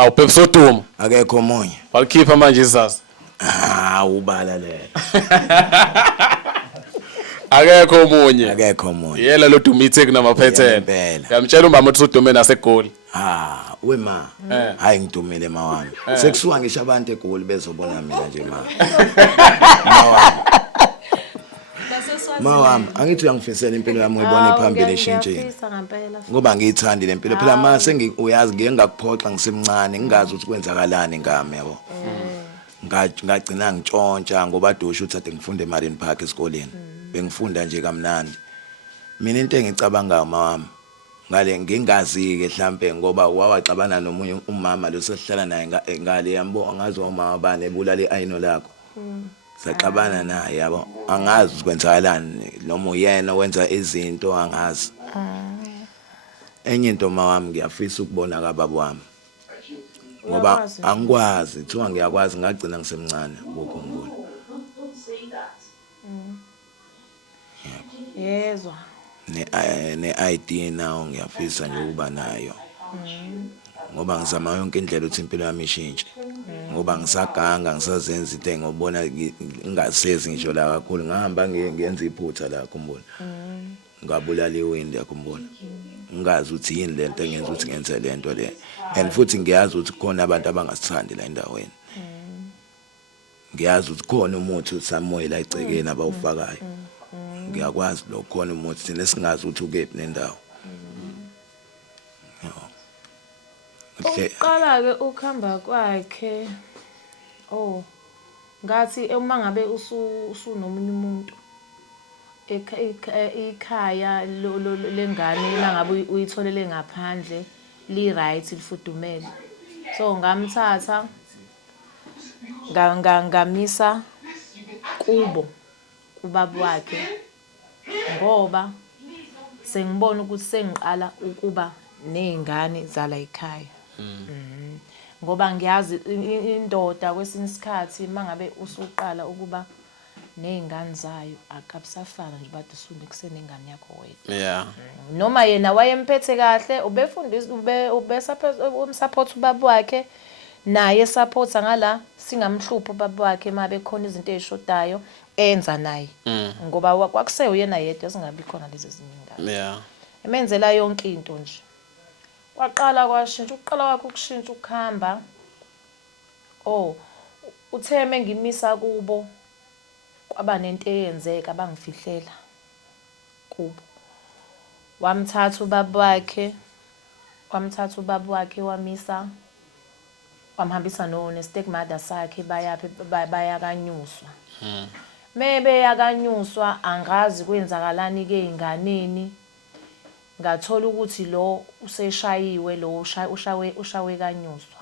Awuphephi soduma. Akekho omunye. Walikhipha manje isasa. Ubala le. Akekho omunye. Akekho omunye. Yela lo Dumithe kunamaphethene. Yamtshela umbaba ukuthi udume naseGoli. Wema. Hayi ngidumile mawami. Sekusuka ngisho abantu eGoli bezobona mina nje ma. Mawami, angithi uyangifisela impilo yami uyibona iphambili eshintshile. Ngoba ngiyithandi le mpilo phela mase uyazi ngeke ngakuphoxa ngisemncane ngingazi ukuthi kwenzakalani ngami yabo. Ngagcina ngitshontsha ngoba dosho uthi ngifunde eMarine Park esikoleni. Bengifunda nje kamnandi. Mina into engicabangayo mawami ngale ngingazi ke mhlambe ngoba wawaxabana nomunye umama lo sesihlala naye ngale yambo ngazi umama bani ebulala iayino lakho. Saxabana naye yabo angazi ukwenzakalani noma uyena wenza izinto angazi. Enye into mawami ngiyafisa ukubona kababa wami. Ngoba angikwazi kuthiwa ngiyakwazi ngagcina ngisemncane ukukhumbula. Yezwa. Ne ID nawo ngiyafisa nje ukuba nayo. Ngoba ngizama yonke indlela ukuthi impilo yami ishintshe. Ngoba ngisaganga ngisazenza into engibona ngingasezi ngisho la kakhulu ngihamba ngiyenza iphutha la khumbula. Ngabulala iwindi yakhumbula. Ngingazi ukuthi yini lento engenza ukuthi ngenze lento le. And futhi ngiyazi ukuthi khona abantu abangasithandi la endaweni. Ngiyazi ukuthi khona umuthi uSamoy la ecekeni abawufakayo. Ngiyakwazi lo khona umuthi thina singazi ukuthi ukephi nendawo. Uqala ke ukuhamba kwakhe. Ngathi uma ngabe usunomunye umuntu ikhaya lengane langabe uyitholele ngaphandle li right lifudumele. So ngamthatha ngamisa kubo ubaba wakhe ngoba sengibona ukuthi sengiqala ukuba nezingane zala ekhaya. Ngoba ngiyazi indoda kwesinye isikhathi mangabe usuqala ukuba nezingane zayo akabusafana nje bathi usunekusena ingane yakho wena. Noma yena wayemphethe kahle ubefundisa umsupport ubaba wakhe naye supporta ngala singamhluphi ubaba wakhe mabe khona izinto ezishodayo enza naye. Ngoba kwakuseyo yena yedwa singabi khona lezi izingane. Emenzela yonke into nje. Waqala kwashintsha uqala wakhe ukushintsha ukuhamba. Utheme ngimisa kubo kwaba nento eyenzeka bangifihlela kubo. Wamthatha ubaba wakhe wamisa wamhambisa nestepmother sakhe bayakanyuswa. Mebe yakanyuswa angazi kwenzakalani ke inganeni. Ngathola ukuthi lo useshayiwe lo ushawe kanyuswa.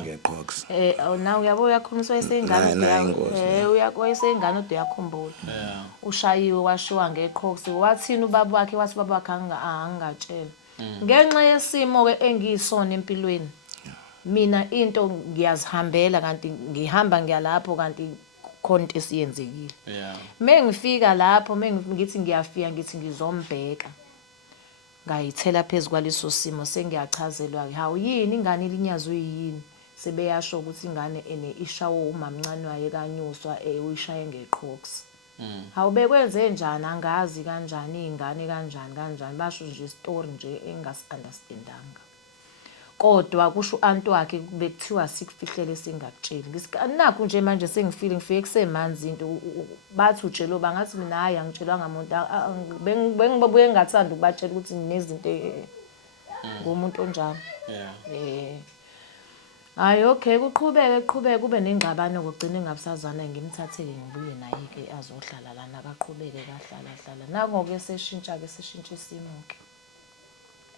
Ngeqhox. Nawe uyabo uyakhulumiswa esengane uyakuyisengane ude yakhumbula. Ushayiwe washiwa ngeqhox. Wathina ubaba wakhe wathi ubaba wakhe angatshela. Ngenxa yesimo ke engiyisona empilweni. Mina into ngiyazihambela kanti ngihamba ngiyalapho kanti khona into esiyenzekile. Mengifika lapho ngithi ngiyafika ngithi ngizombheka. Ngayithela phezukwaleso simo sengiyachazelwa ke hawu yini ingane ilinyazwe yini sebeyasho ukuthi ingane ishawo umamncane waye kanyuswa uyishaye ngeqhox. Hawu bekwenze njani angazi kanjani ingane kanjani basho nje story nje engasi-understandanga. Kodwa kusho uanti wakhe bekuthiwa sikufihlele singakutsheli. Nakho nje manje sengifile ngifike kusemanzi into bathi utshelo bangathi mina hayi angitshelwanga umuntu bengibuye ngathanda ukubatshela ukuthi nginezinto ngomuntu onjalo. Hayi okay kuqhubeke kube nengxabano kugcina engabusazana ngimthatheke ngibuye naye ke azohlala lana akaqhubeke kahlala. Nangoke seshintsha isimo ke.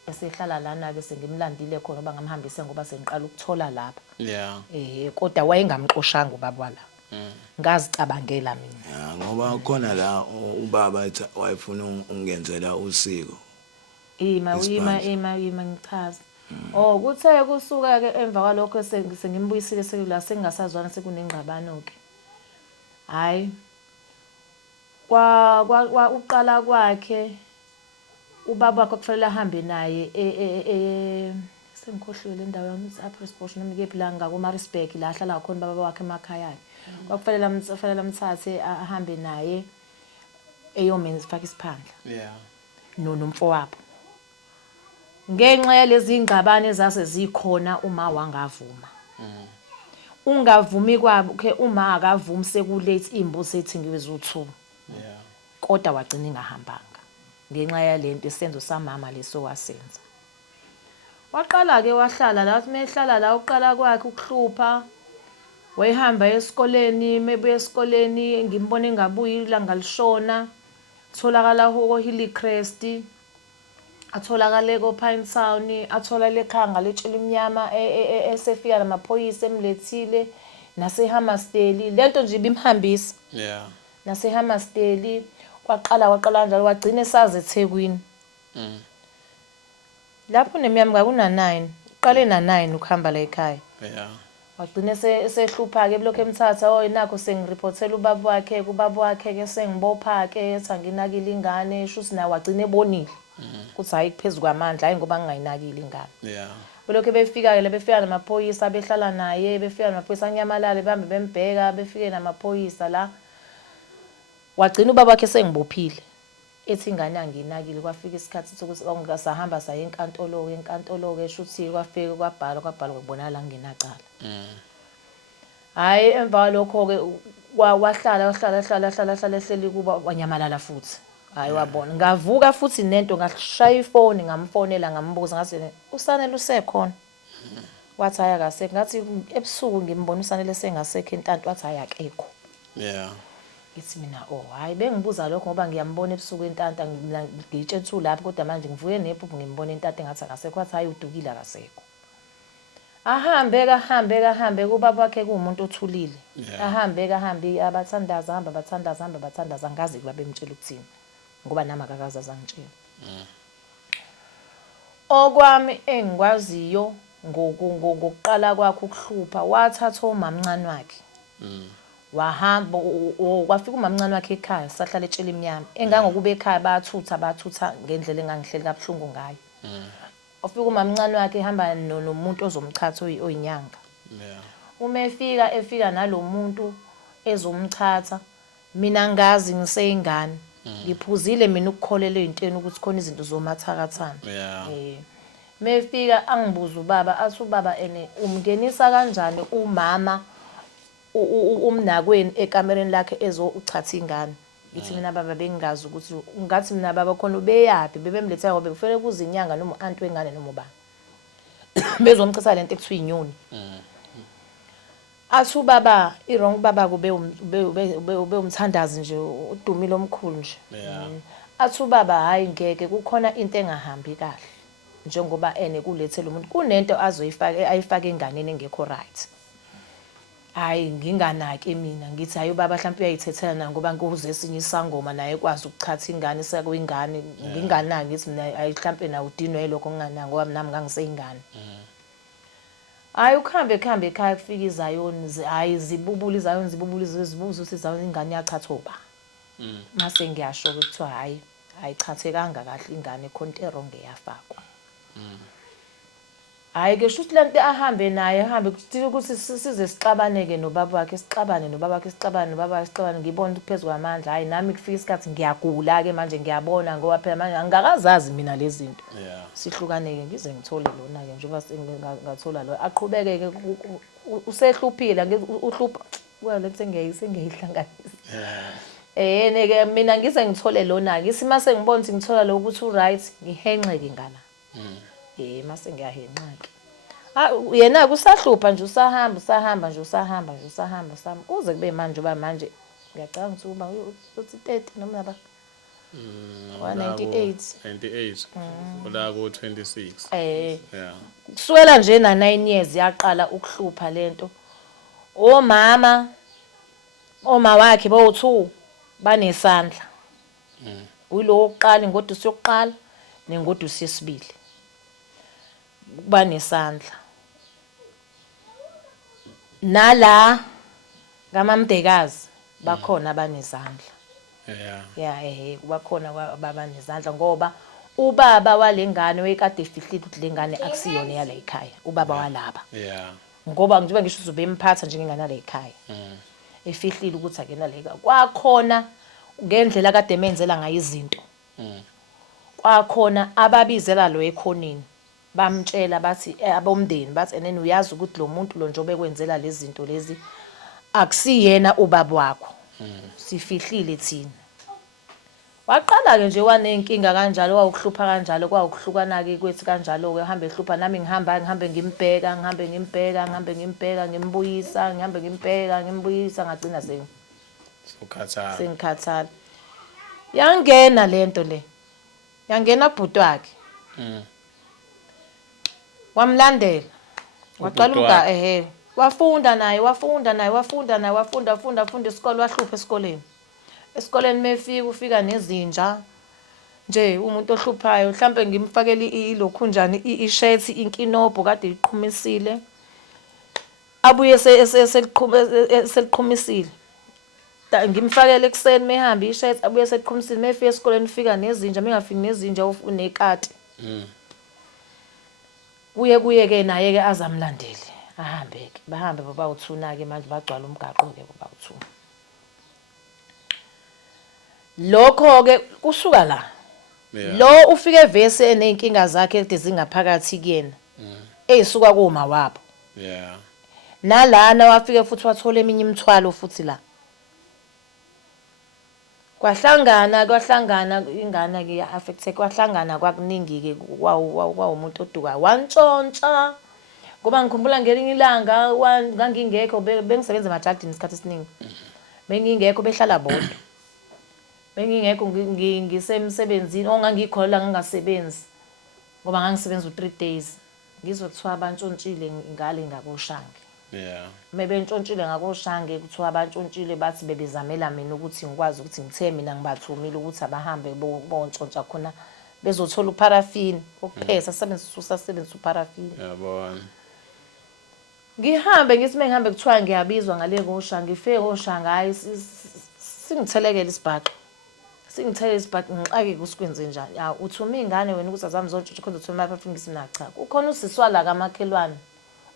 Esehlala lana ke sengimlandile khona ngoba ngamhambise ngoba sengiqala ukuthola lapha. Kodwa wayengamxoshanga ubaba la. Ngazicabangela mina. Ngoba khona la ubaba ethi wayefuna ungenzela usiko. Ima ngichaza. Kuthe kusuka ke emva kwalokho sengimbuyisile sekula sengasazwana sekunengxabano ke. Hayi. Uqala kwakhe ubaba wakhe kufanele ahambe naye sengikhohliwe le ndawo yami Apresbosch noma ikephi la ngakoMaritzburg la ahlala khona baba wakhe emakhaya. Kwakufanele amthathe ahambe naye eyomenza faka isiphandla. Nomfowabo. Ngenxa yalezi ingxabano ezase zikhona uma wangavuma. Ungavumi kwabo ke uma akavumi sekulate imbuzi ethingiwe zo2. Kodwa wagcina ingahambanga ngenxa yalento isenzo samama leso wasenza. Waqala ke wahlala la mehlala la uqala kwakhe ukuhlupha. Wayehamba esikoleni mebuye esikoleni ngimbone ngabuyi ilanga lishona. Tholakala ho Hillcrest. Atholakala ko Pine Town, atholakala ekhanga letshela imnyama esefika namaphoyisa emlethile nase Hammersdale. Lento nje ibimhambisa. Nase Hammersdale waqala kanjalo wagcina esaze eThekwini. Lapho neminyaka kuna 9, uqale na 9 ukuhamba la ekhaya. Wagcina esehlupha ke lokho emthatha nakho sengiriportela ubaba wakhe kubaba wakhe ke sengibopha ke sanginakile ingane shuthi naye wagcina ebonile. Kuthi hayi kuphezulu kwamandla hayi ngoba ngingayinakile ingane. Belokho befika ke befika namaphoyisa behlala naye befika namaphoyisa anyamalale bambe bembheka befike namaphoyisa la. Wagcina ubaba wakhe sengibophile. Ethi ingane anginakile kwafika isikhathi sokuthi ongasahamba saye enkantolo ke shuthi kwafika kwabhalwa kubonakala nginacala. Hayi emva lokho ke wahlala ehleli kuba wanyamalala futhi. Hayi wabona ngavuka futhi nento ngashaya ifoni ngamfonela ngambuza ngathi usane lusekhona. Wathi haya kase ngathi ebusuku ngimbona usane lesengasekho entanto wathi haya akekho. Ngithi mina hayi bengibuza lokho ngoba ngiyambona ebusuku entanta ngitshela lapho kodwa manje ngivuke nephupho ngimbona entanta engathi akasekho wathi hayi udukile akasekho. Ahambe kubaba wakhe kuumuntu othulile. Ahambe abathandaza ngazi kuba bemtshela ukuthini ngoba nami akakaza angitshela. Okwami engikwaziyo ngokuqala kwakhe ukuhlupha wathatha umamncane wakhe. Wahamba kwafika umamncane wakhe ekhaya sahlala etshela imnyama engangokube ekhaya bathutha ngendlela engangihleli kabuhlungu ngayo. Ofika umamncane wakhe ehamba nomuntu ozomchatha oyinyanga. Uma efika nalomuntu ezomchatha mina ngazi ngiseyingane. Ngiphuzile mina ukukholela ezintweni ukuthi khona izinto zomathakathana. Mefika angibuza ubaba athi ubaba umngenisa kanjani umama umnakweni ekamereni lakhe ezochatha ingane. Ngithi mina baba bengingazi ukuthi ngathi mina baba khona ubeyapi bebemletha ngoba kufanele kuze inyanga noma uanti wengane noma ubani. Bezomchitha lento ekuthiwa inyoni. Athi ubaba wrong baba kube umthandazi nje udumile omkhulu nje. Athi ubaba hayi ngeke kukhona into engahambi kahle njengoba kulethela umuntu kunento azoyifaka ayifaka enganeni engekho right. Hayi nginganaki mina ngithi hayi ubaba mhlawumbe uyayithethela ngoba ngokuze esinye isangoma naye ekwazi ukuchatha ingane sekuyingane nginganaki ngithi mina mhlawumbe na udinwe lokho nginganaki ngoba nami ngangiseyingane. Hayi ukuhambe ekhaya kufika izayoni hayi zibubula izayoni zibuza ukuthi izayoni ingane yachatha oba. Mase ngiyasho ukuthi hayi ayichathekanga kahle ingane khontero ngeyafakwa. Hayi ke shuthi lento ahambe naye kuthile ukuthi size sixabaneke nobaba wakhe sixabane ngibona ukuphezulu kwamandla hayi nami kufika isikhathi ngiyagula ke manje ngiyabona ngoba phela manje angakazazi mina lezi zinto. Sihlukaneke ngize ngithole lona ke njengoba sengathola lo aqhubeke ke usehluphile uhlupha well sengiyihlanganisa. Neke mina ngize ngithole lona ke mase ngibona ukuthi ngithola lo ukuthi right ngihenxeke ngala. Mase ngiyahenxaka. Yena kusahlupha nje usahamba kuze kube manje uba manje ngiyacanga ukuthi uba uthi 30 noma ba 98 ola ku 26 kuswela nje na 9 years yaqala ukuhlupha lento. Oma wakhe bo2 banesandla. Uyilo oqala ingoduso yokuqala nengoduso yesibili. Kuba nesandla nala ngamamdekazi bakhona abanezandla. Kuba khona baba nezandla ngoba ubaba walengane wayekade efihlile ukuthi lengane akusiyona yala ekhaya ubaba walaba ngoba ngizobe ngisho uzobe emphatha njengengane yala ekhaya efihlile ukuthi akena leka kwakhona ngendlela kade menzela ngayo izinto kwakhona ababizela lo ekhonini bamtshela bathi abomndeni bathi enene uyazi ukuthi lo muntu lo njobe kwenzela lezi zinto lezi akusiyena ubaba wakho sifihlile thina waqala ke nje wanenkinga kanjalo kwawukuhlupha kanjalo kwawukuhlukana ke kwethi kanjalo ke hamba ehlupha nami ngihambe ngimbheka ngimbuyisa ngimbuyisa ngagcina sengikhathala yangena lento le yangena ubhuti wakhe wamlandela waqala wafunda naye wafunda isikole wahlupha esikoleni mefika ufika nezinja nje umuntu ohluphayo mhlambe ngimfakele ilokhunjani ishirt inkinobho kade iqhumisile abuye seliqhumisile ngimfakele ekseni mehamba ishirt abuye seliqhumisile mefika esikoleni ufika nezinja mengafiki nezinja unekati kuye ke naye ke azamlandele ahambe ke bahambe baba uthuna ke manje bagcwala umgaqo ke baba uthuna lokho ke kusuka la lo ufike evese enenkinga zakhe ede zingaphakathi kuyena eyisuka kuma wabo nalana wafike futhi wathola eminye imithwalo futhi la kwahlangana ingane ke affected kwahlangana kwakuningi ke kwawumuntu oduka wantshontsha ngoba ngikhumbula ngelinye ilanga ngangingekho bengisebenza emajardini isikhathi esiningi bengingekho behlala bodwa bengingekho ngisemsebenzini ongangikhola ngingasebenzi ngoba ngangisebenza u3 days ngizothiwa abantshontshile ngale ngakoshange mebentshontshile ngakoshange kuthiwa abantshontshile bathi bebezamela mina ukuthi ngikwazi ukuthi ngithe mina ngibathumile ukuthi abahambe bontshontsha khona bezothola uparafini okuphesa sebenzisa uparafini yabona ngihambe ngithi mengihambe kuthiwa ngiyabizwa ngale koshanga ngifike koshanga hayi singithelekele isibhaqa ngixake kusikwenze njani uthuma ingane wena ukuthi azami zontshontsha khona uthuma iparafini ngisinacha ukhona usiswa la kamakhelwane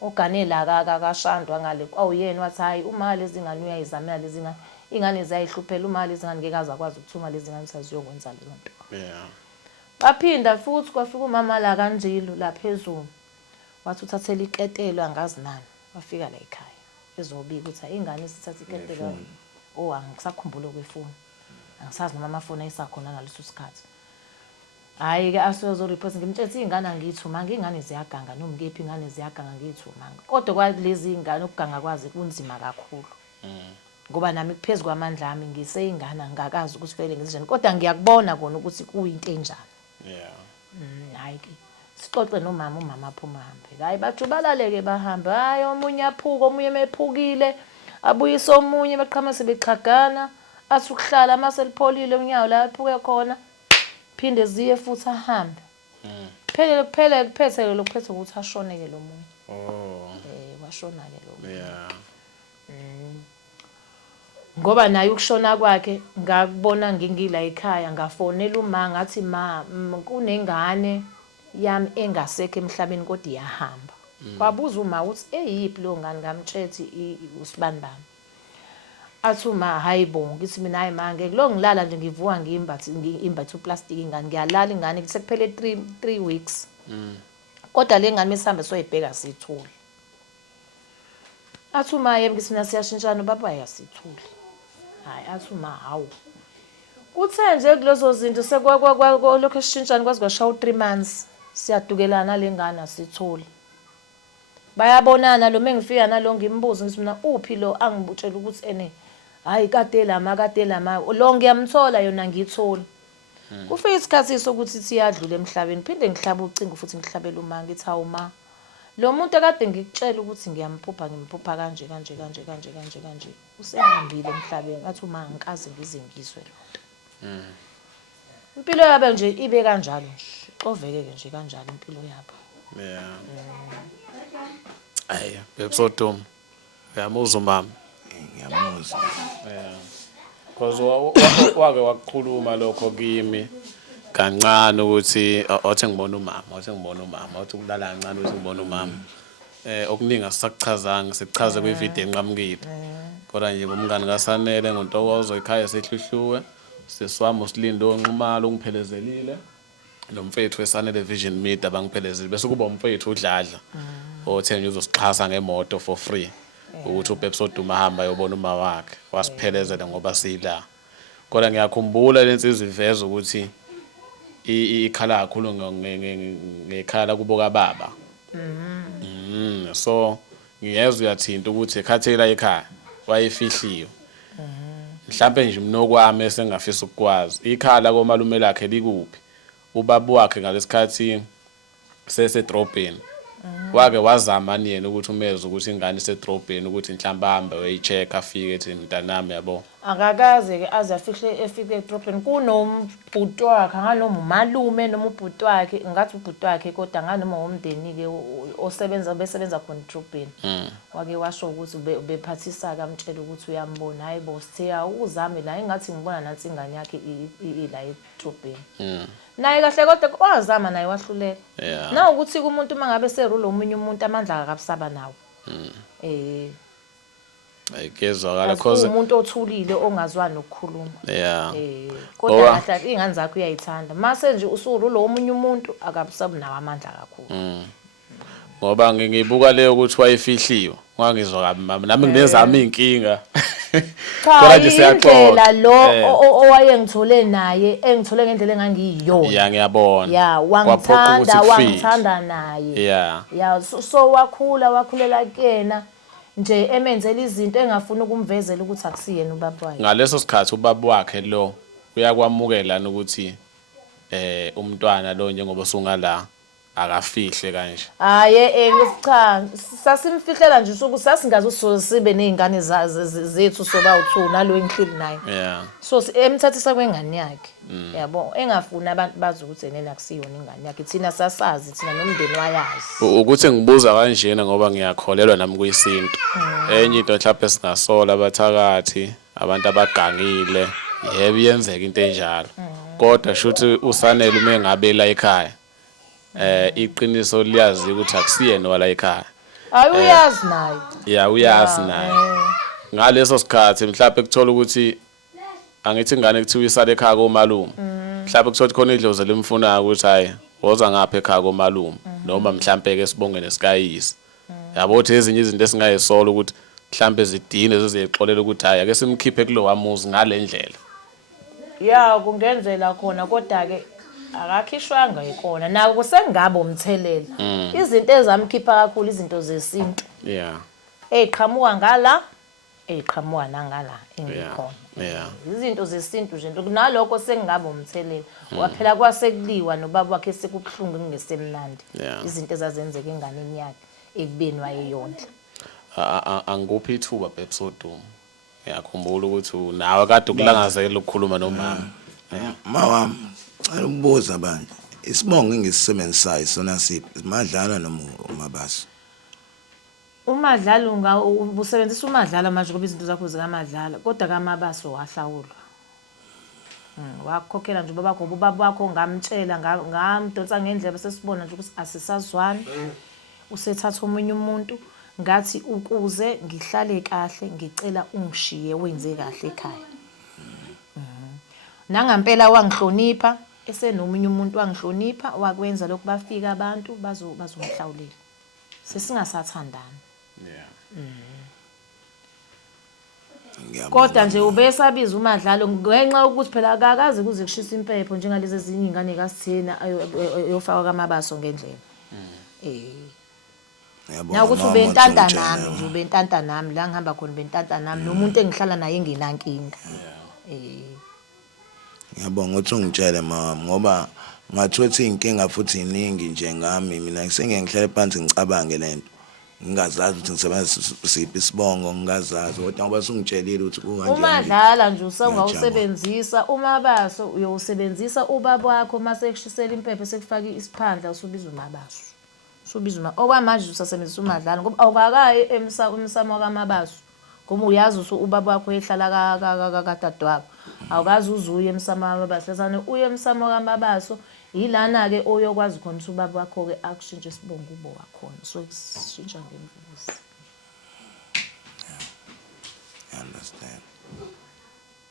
ogane la kakashandwa ngale kwawuyena wathi hayi uma lezi ngane uyayizamela lezi ngane ingane ziyayihluphela uma lezi ngane ngeke azakwazi ukuthuma lezi ngane saziyokwenza le nto baphinda futhi kwafika umama la kanjilo la phezulu wathi uthathela iketelo angazi nani wafika la ekhaya ezobika ukuthi ingane isithatha iketelo angisakhumbula kwefoni angisazi noma amafoni ayisakhona ngaleso sikhathi hayi ke asozo report ngimtshela ingane angiyithuma ngingane ziyaganga noma ngephi ingane ziyaganga ngiyithumanga kodwa kwalezi ingane ukuganga kwazi kunzima kakhulu ngoba nami kuphezulu kwamandla ami ngiseyingane ngakazi ukuthi vele ngizenjani kodwa ngiyakubona kona ukuthi kuyinto enjani hayi ke sixoxe umama aphuma hambe hayi bajubalaleke bahambe hayi omunye aphuka omunye mephukile abuyisa omunye baqhama sebexhagana athi ukuhlala maselipholile unyawo la aphuke khona phinde ziye futhi ahambe kuphele kuphethe lokuphethe ukuthi ashoneke lo muntu washona ke lo muntu ngoba naye ukushona kwakhe ngakubona ngingila ekhaya ngafonela uma ngathi kunengane yami engasekho emhlabeni kodwa iyahamba kwabuza uma uthi eyiphi lo ngane ngamtshethi usibanibani athi uma hayibo ngithi mina hayi mange lo ngilala nje ngivuka ngimbathe uplastic ingane ngiyalala ingane sekuphele 3 weeks kodwa le ngane mesihambe soyibheka sithule athi uma yebo ngithi mina siyashintshana baba yasithule hayi athi uma hawu kuthe nje kulezo zinto sekwalokho esishintshana kwazi kwashaya 3 months siyadukelana lengane asithule bayabonana lo mengifika nalo ngimbuza ngithi mina uphi lo angibutshela ukuthi ene hayi kade lama lo ngiyamthola yona ngiyithola kufika isikhathi sokuthi siyadlula emhlabeni phinde ngihlaba ucingo futhi ngihlabela uma ngithi hawu ma lo muntu akade ngikutshela ukuthi ngimphupha kanje usehambile emhlabeni athi uma ngikaze ngize ngizwe lonto impilo yabe nje ibe kanjalo nje xoveke nje kanjalo impilo yabo Ayi, bebsodom. Uyamuzwa mama. Ngiyamuzwa. Because wake wakukhuluma lokho kimi kancane ukuthi othe ngibona umama othi ukulala kancane ukuthi ngibona umama okuningi asisakuchazanga sikuchaze kwivideo enqamukile kodwa nje umngane kaSanele ngoNtokozo ekhaya sehluhluwe sesiwami uSilindo onxumalo ungiphelezelile lo mfethu weSanele Vision Media bangiphelezile bese kuba umfethu uDladla othe nje uzosixhasa ngemoto for free ukuthi uPepsi Duma ahamba yobona uma wakhe wasiphelezela ngoba sila kodwa ngiyakhumbula lensizwe iveza ukuthi ikhala kakhulu ngekhala kubo kababa so ngiyezwa uyathinta ukuthi ekhathela ekhaya wayefihliwe mhlambe nje mnokwami esengafisa ukwazi ikhala komalume lakhe likuphi ubaba wakhe ngalesikhathi sesedrobheni wake wazama yena ukuthi umeze ukuthi ingane isedrobheni ukuthi mhlamba hambe uyicheck afike ethi mntanami yabo akakaze ke aze efike edrobheni kunombhuti wakhe nganoma umalume noma ubhuti wakhe ngathi ubhuti wakhe kodwa nganoma umndeni ke besebenza khona edrobheni wake washo ukuthi ubephathisa kamtshela ukuthi uyambona hayibo sithe uzame la engathi ngibona nansi ingane yakhe ila edrobheni naye kahle kodwa wazama naye wahluleka na ukuthi umuntu mangabe serule omunye umuntu amandla akabusaba nawo aykezwakala cause umuntu othulile ongazwani ukukhuluma kodwa kahle ingane zakho uyayithanda mase nje usurule omunye umuntu akabusabi nawo amandla kakhulu ngoba ngibuka leyo ukuthi wayefihliwe ngangizwa kabi mama nami nginezama inkinga kodwa nje siyaxoxa lo owayengithole naye engithole ngendlela engangiyiyona ngiyabona wangithanda naye so wakhulela kuyena nje emenzela izinto engafuna ukumvezela ukuthi akusiyena ubaba wakhe ngaleso sikhathi ubaba wakhe lo uyakwamukela ukuthi umntwana lo njengoba sungala akafihle kanje haye cha sasimfihlela nje ukuthi sasingazi sibe nezingane zethu soba u2 nalo engihlili naye so emthathisa kwengane yakhe yabo engafuna abantu bazi ukuthi enena akusiyona ingane yakhe thina sasazi thina nomndeni wayazi ukuthi ngibuza kanjena ngoba ngiyakholelwa nami kuyisinto enye into mhlawumbe singasola abathakathi abantu abagangile yebo yenzeka into enjalo kodwa shuthi uSanele uma engabe la ekhaya iqiniso liyazi ukuthi akusiyena wala ekhaya uyazi naye uyazi naye ngaleso sikhathi mhlawumbe kuthola ukuthi angithi ingane kuthiwa isale ekhaya komalume mhlawumbe kuthola khona idlozi lemfunayo ukuthi hayi woza ngapha ekhaya komalume noma mhlawumbe ke sibonge nesikayisi yabo ukuthi ezinye izinto esingayisola ukuthi mhlawumbe zidine zizixolela ukuthi hayi ake simkhiphe kulowa muzi ngalendlela kungenzela khona kodwa ke akakhishwanga ikona nawo kusengaba umthelela izinto ezamkhipha kakhulu izinto zesintu eqhamuka ngala eqhamuka nangala engikhona izinto zesintu nje nalokho sengaba umthelela waphela kwasekuliwa nobaba wakhe sekubhlungu ngesemnandi izinto ezazenzeka enganeni yakhe ekubeni wayeyondla angikuphi ithuba Pepsi Duma ngiyakhumbula ukuthi nawe kade ukulangazela ukukhuluma nomama mawami cela ukubuza manje isibongo engisisebenzisayo sona siphi Madlala noma uMabaso uMadlala usebenzisa uMadlala manje ngoba izinto zakho zikaMadlala kodwa kaMabaso wahlawulwa wakhokhela nje ubaba wakho ngamtshela ngamdonsa ngendlela sesibona nje ukuthi asisazwani usethatha omunye umuntu ngathi ukuze ngihlale kahle ngicela ungishiye wenze kahle ekhaya nangempela wangihlonipha esenomunye umuntu wangihlonipha wakwenza lokho bafika abantu bazomhlawulela sesingasathandana kodwa nje ubesabiza uMadlalo ngenxa ukuthi phela akakazi kuze kushisa impepho njengalezi ezinye ingane kaSithena yofaka kaMabaso ngendlela na ukuthi ubentanta nami la ngihamba khona bentanta nami nomuntu engihlala naye engenankinga ngiyabonga ukuthi ungitshele mama ngoba ngathothi inkinga futhi iningi nje ngami mina ngisengihlale phansi ngicabange lento ngingazazi ukuthi ngisebenza siphi isibongo ngingazazi kodwa ngoba sungitshelile ukuthi kunganjani uMadlala nje usengawusebenzisa uMabaso uyosebenzisa ubaba wakho mase kushisela impepho sekufaka isiphandla usubiza uMabaso okwamanje usasebenzisa uMadlala ngoba awukakayi emsamo kaMabaso ngoba uyazi ubaba wakho ehlala kadadewabo awukazi uzuye emsamo kamabaso sasane uye emsamo kamabaso yilana-ke oyokwazi khona ukuthi ubaba wakho-ke akushintshe isibongo ubo wakhona so kushintsha ngemvubuzi. I understand.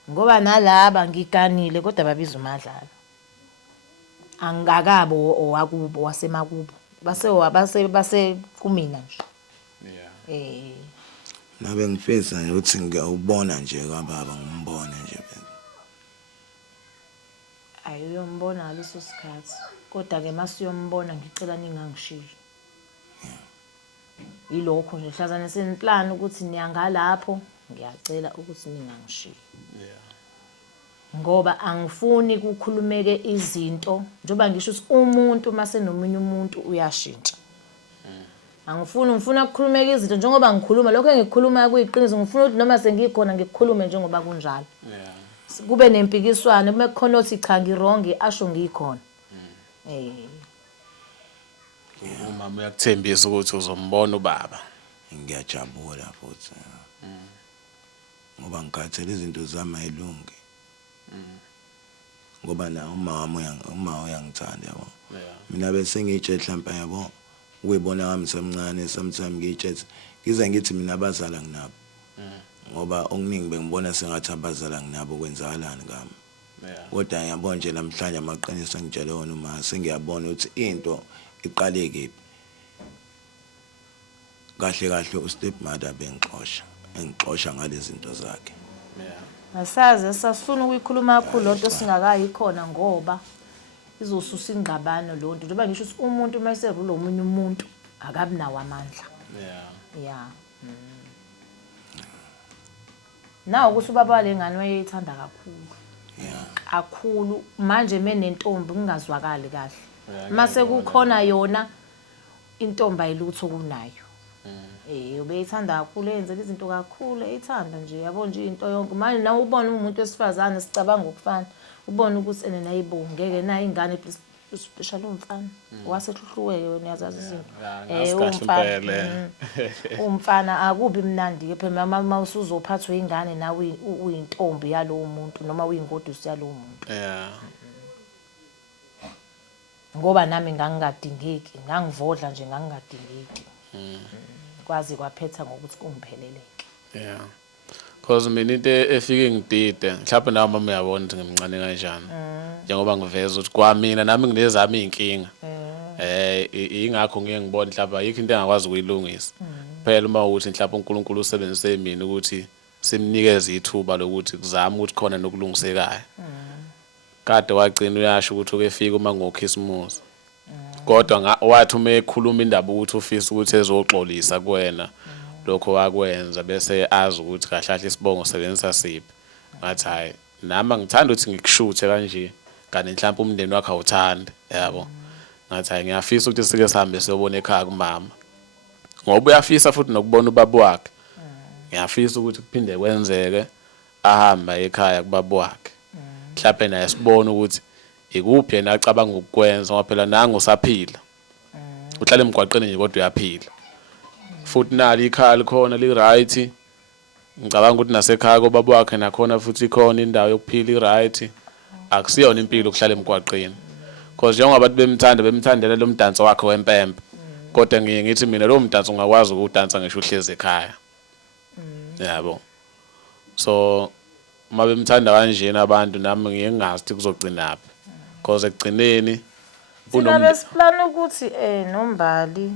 Ngoba nalaba ngiganile kodwa babiza uMadlala angakabo owakubo wasemakubo base kumina nje. Nabe ngifisa nje ukuthi ngiyawubona nje kababa ngimbone nje phela. Ayombona ngaleso sikhathi kodwa-ke masiyombona ngicela ningangishiyi. Yilokho nje hlazane seniplan ukuthi niyangalapho ngiyacela ukuthi ningangishiyi. Ngoba angifuni kukhulumeke izinto njengoba ngisho ukuthi umuntu mase nomunye umuntu uyashintsha. Ngifuna ukukhulumeka izinto njengoba ngikhuluma lokho engikukhuluma kuyiqiniso ngifuna ukuthi noma sengikhona ngikukhulume njengoba kunjalo. Kube nempikiswano uma kukhona othi cha ngirong asho ngikhona. Umama uyakuthembisa ukuthi uzombona ubaba. Ngiyajabula futhi. Ngoba ngikhathele izinto zami ayilungi. Ngoba na uma uyangithanda yabo. Mina bese ngitshe mhlawumbe yabo uyibona wami semncane sometimes ngitshe ngize ngithi mina abazala nginabo. Ngoba okuningi bengibona sengathi abazala nginabo kwenzakalani ngami. Kodwa ngiyabona nje namhlanje amaqiniso ngitshele wona uma sengiyabona ukuthi into iqale kephi. Kahle ustepmother engixosha ngalezi zinto zakhe. Asaze sasifuna ukuyikhuluma kakhulu lonto singakayikhona ngoba izosusa ingqabano lonto njengoba ngisho ukuthi umuntu mase rule omunye umuntu akabi nawo amandla. Nawu ukuthi ubaba walengane wayeyithanda kakhulu. Kakhulu manje menentombi ngingazwakali kahle. Mase kukhona yona intombi ayilutho kunayo. Ubeyithanda kakhulu yenzela izinto kakhulu eyithanda nje yabo nje into yonke manje nawe ubona umuntu wesifazane sicabanga ukufana ubona ukuthi ene nayibo ngeke nayo ingane special umfana wasehluhluweke wena uyazazi izinto umfana akubi mnandi ke phela mama usuzophathwa ingane nawe uyintombi yalowo muntu noma uyingoduso yalowo muntu. Ngoba nami ngangingadingeki ngangivodla nje ngangingadingeki. Kwazi kwaphetha ngokuthi kungipheleleke. Because mina into efike ngidide mhlawumbe nawe mama uyabona ukuthi ngimncane kanjani. Njengoba ngiveza ukuthi kwamina nami nginezami inkinga. Ingakho ngeke ngibone mhlawumbe ayikho into engakwazi ukuyilungisa. Phela uma ukuthi mhlawumbe uNkulunkulu usebenzise mina ukuthi simnikeze ithuba lokuthi kuzama ukuthi khona nokulungisekayo. Kade wagcina uyasho ukuthi ukefika uma ngoKhisimusi. Kodwa wathi uma ekhuluma indaba ukuthi ufisa ukuthi ezoxolisa kuwena lokho wakwenza bese azi ukuthi kahle isibongo sebenzisa siphi. Ngathi hayi nami ngithanda ukuthi ngikushuthe kanje kanti mhlawumbe umndeni wakhe awuthandi yabo. Ngathi hayi ngiyafisa ukuthi sike sihambe siyobona ekhaya kumama. Ngoba uyafisa futhi nokubona ubaba wakhe. Ngiyafisa ukuthi kuphinde kwenzeke ahamba ekhaya kubaba wakhe. Mhlawumbe naye sibone ukuthi ikuphi yena acabanga ukukwenza ngoba phela nangu usaphila. Uhlala emgwaqeni nje kodwa uyaphila. Futhi nali ikhaya likhona li right. Ngicabanga ukuthi nasekhaya kobaba wakhe nakhona futhi ikhona indawo yokuphila i right. Akusiyona impilo ukuhlala emgwaqeni. Because njengoba abantu bemthandela lo mdanso wakhe wempempe. Kodwa ngithi mina lo mdanso ungakwazi ukudansa ngisho uhleze ekhaya. Yabo. So uma bemthanda kanjena abantu nami ngingazi ukuthi kuzocinaphi. Because ekugcineni unombe siplan ukuthi Nombali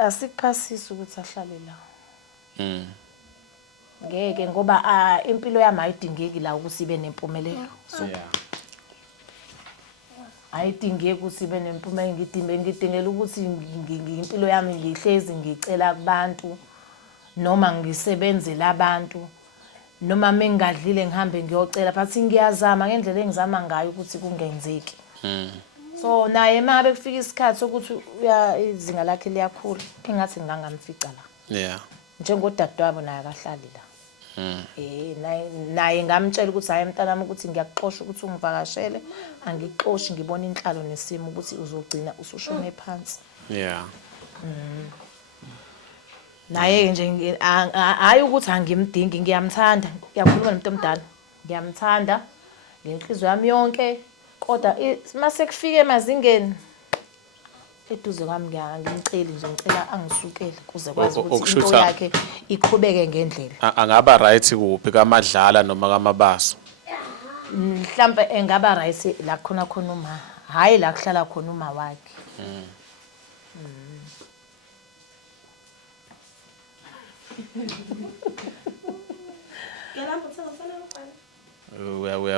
asikuphasisi ukuthi ahlale la. Ngeke ngoba impilo yami ayidingeki la ukuthi ibe nempumelelo. So ayidingeki ukuthi ibe nempumelelo ngidingela ukuthi impilo yami ngihlezi ngicela kubantu noma ngisebenzela abantu. Noma mengadlile ngihambe ngiyocela but ngiyazama ngendlela engizama ngayo ukuthi kungenzeki. So naye mabe kufika isikhathi sokuthi izinga lakhe liyakhula engathi ngangamfica la. Njengodadewabo naye akahlali la. Naye ngamtshela ukuthi hayi mntanami ukuthi ngiyakuxosha ukuthi ungivakashele angikuxoshi ngibona inhlalo nesimo ukuthi uzogcina usushone phansi. naye nje hayi ukuthi angimdingi ngiyamthanda ngiyakhuluma nomuntu omdala ngiyamthanda ngenhliziyo yami yonke kodwa mase kufike emazingeni eduze kwami ngimceli nje ngicela angisukele kuze kwazi ukuthi into yakhe iqhubeke ngendlela angaba right kuphi kaMadlala noma kaMabaso mhlambe engaba right la khona uma hayi la kuhlala khona uma wakhe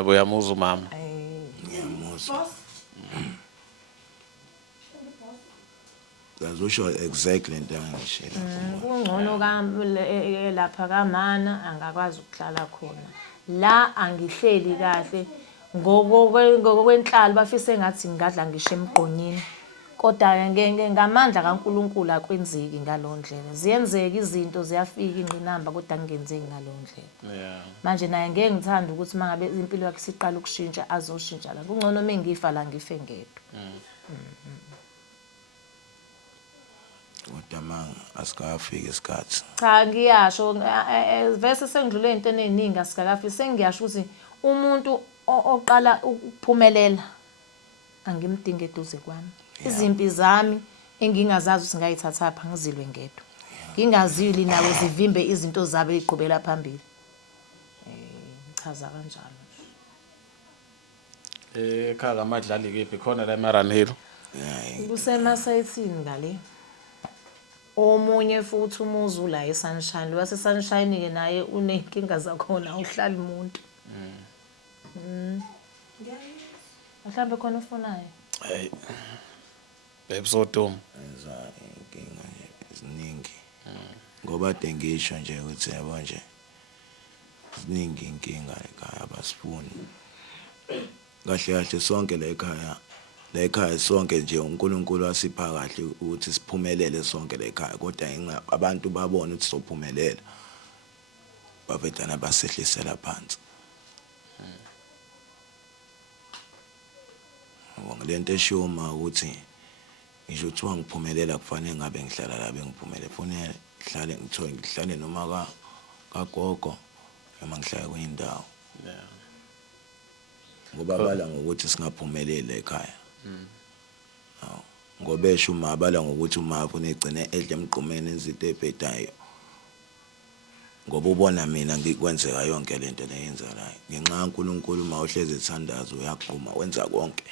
uyamuzwa umama ngiyamuzwa Ngazusho exactly into engishilo. Kungcono lapha kaMana angakwazi ukuhlala khona. La angihleli kahle ngokwenhlalo bafise engathi ngadla ngisho emgqonyini. Kodwa ngamandla kaNkuluNkulu akwenzeki ngalondlela. Ziyenzeka izinto ziyafika ingqinamba kodwa ngingenzeki ngalondlela. Yeah. Manje naye ngeke ngithanda ukuthi mangabe impilo yakhe siqala ukushintsha azoshintsha la. Kungcono mengifa la ngife ngedwa. Kodwa manga asikafika isikhathi. Cha ngiyasho vese sengidlule into eziningi asikakafi sengiyasho ukuthi umuntu oqala ukuphumelela angimdinge eduze kwami. Izimpi zami engingazazi ukuthi ngayithatha pha ngizilwe ngedwa. Ngingazili nawe zivimbe izinto zabe eziqhubela phambili. Ngichaza kanjalo. Ekhaya kaMadlali kephi khona la eMaran Hill? Kusemasayithini ngale. Omunye futhi umuzi ula eSunshine. Wase Sunshine ke naye unenkinga zakhona uhlala umuntu. Mhlambe khona ufunayo. Hey. Bebsodom. Enza inkinga nje eziningi. Ngoba dengisho nje ukuthi yabo nje. Ziningi inkinga ekhaya abasifuni. Kahle kahle sonke la ekhaya. La ekhaya sonke nje uNkulunkulu asipha kahle ukuthi siphumelele sonke la ekhaya kodwa abantu babona ukuthi sophumelela. Bavetana basehlisela phansi. Ngilento eshoma ukuthi ngisho kuthiwa ngiphumelela kufanele ngabe ngihlala la bengiphumelele kufanele ngihlale ngithola ngihlale noma kagogo noma ngihlala kwindawo. Yeah. Ngoba bala ngokuthi singaphumeleli ekhaya. Ngoba esho umabala ngokuthi umafu negcine edle emgqumeni izinto ebhedayo. Ngoba ubona mina ngikwenzeka yonke lento leyenzalayo. Ngenxa kaNkuluNkulu uma uhleze ethandaza uyaqhuma wenza konke.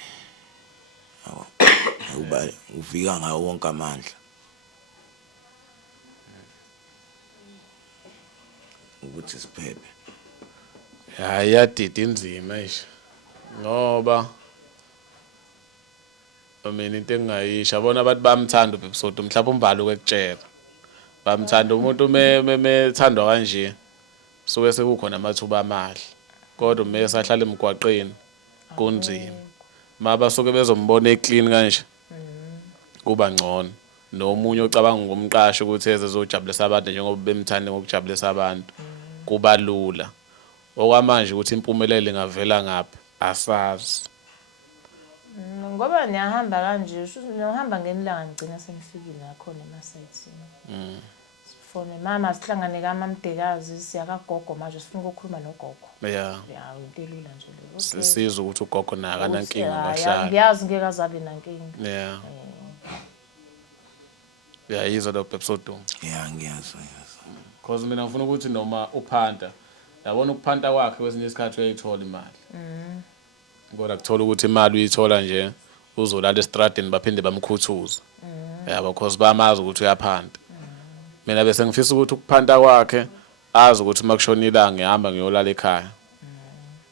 Yabo. Uba ufika ngawo wonke amandla. Ukuthi siphephe. Hayi yadida inzima nje. Ngoba mina into engayisho abona abantu bamthanda uBhebsodo mhlawumbe umbalo kwekutshela. Bamthanda umuntu methandwa kanje. Suke sekukhona amathuba amahle. Kodwa umese ahlala emgwaqeni kunzima. Mabasuke bezombona eclean kanje. Kuba ngcono. Nomunye ocabanga ngomqasho ukuthi eze zojabulisa abantu njengoba bemthanda ngokujabulisa abantu. Kuba lula. Okwamanje ukuthi impumelelo ingavela ngaphi asazi. Ngoba niyahamba kanje nihamba ngenilanga ngicina senifikile nakhona emasayithini. Sifone mama sihlangane kaMamdekazi siya kaGogo manje sifuna ukukhuluma noGogo. Yeah. Ya into elula nje leyo. Sisizwe ukuthi uGogo naye akanankinga ngahlala. Ngiyazi ngeke azabe nankinga. Yeah. Yeah yizo lo Bhebsodo. Yeah ngiyazi. Because mina ngifuna ukuthi noma uphanta yabona ukuphanta kwakhe kwesinye isikhathi uyayithola imali. Kodwa kuthola ukuthi imali uyithola nje uzolala estradini baphinde bamkhuthuza. Yabo because bamazi ukuthi uyaphanta. Mina bese ngifisa ukuthi ukuphanta kwakhe azi ukuthi makushona ilanga ngihamba ngiyolala ekhaya.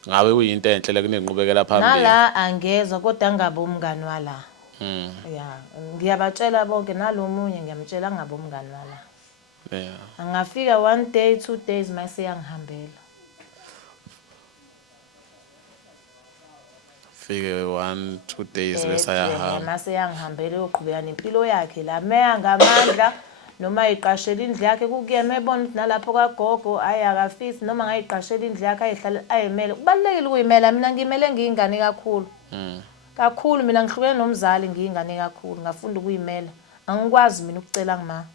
Ngabe uyinto enhle le kunenqubekela phambili. Nala angeza kodwa ngabe umngani wala. Yeah, ngiyabatshela bonke nalomunye ngiyamtshela ngabe umngani wala. Yeah. Angafika 1 day 2 days mase yangihambela. Fike 1-2 days bese ayahamba. Mase yangihambela yoqhubeka nempilo yakhe la meya ngamandla noma ayiqashela indlu yakhe kukuyena ebona ukuthi nalapho kaGogo ayakafisi noma ngayiqashela indlu yakhe ayihlala ayimele. Kubalekile ukuyimela mina ngimele ngiyingane kakhulu. Kakhulu mina ngihlukene nomzali ngiyingane kakhulu ngafunda ukuyimela. Angikwazi mina ukucela ngima.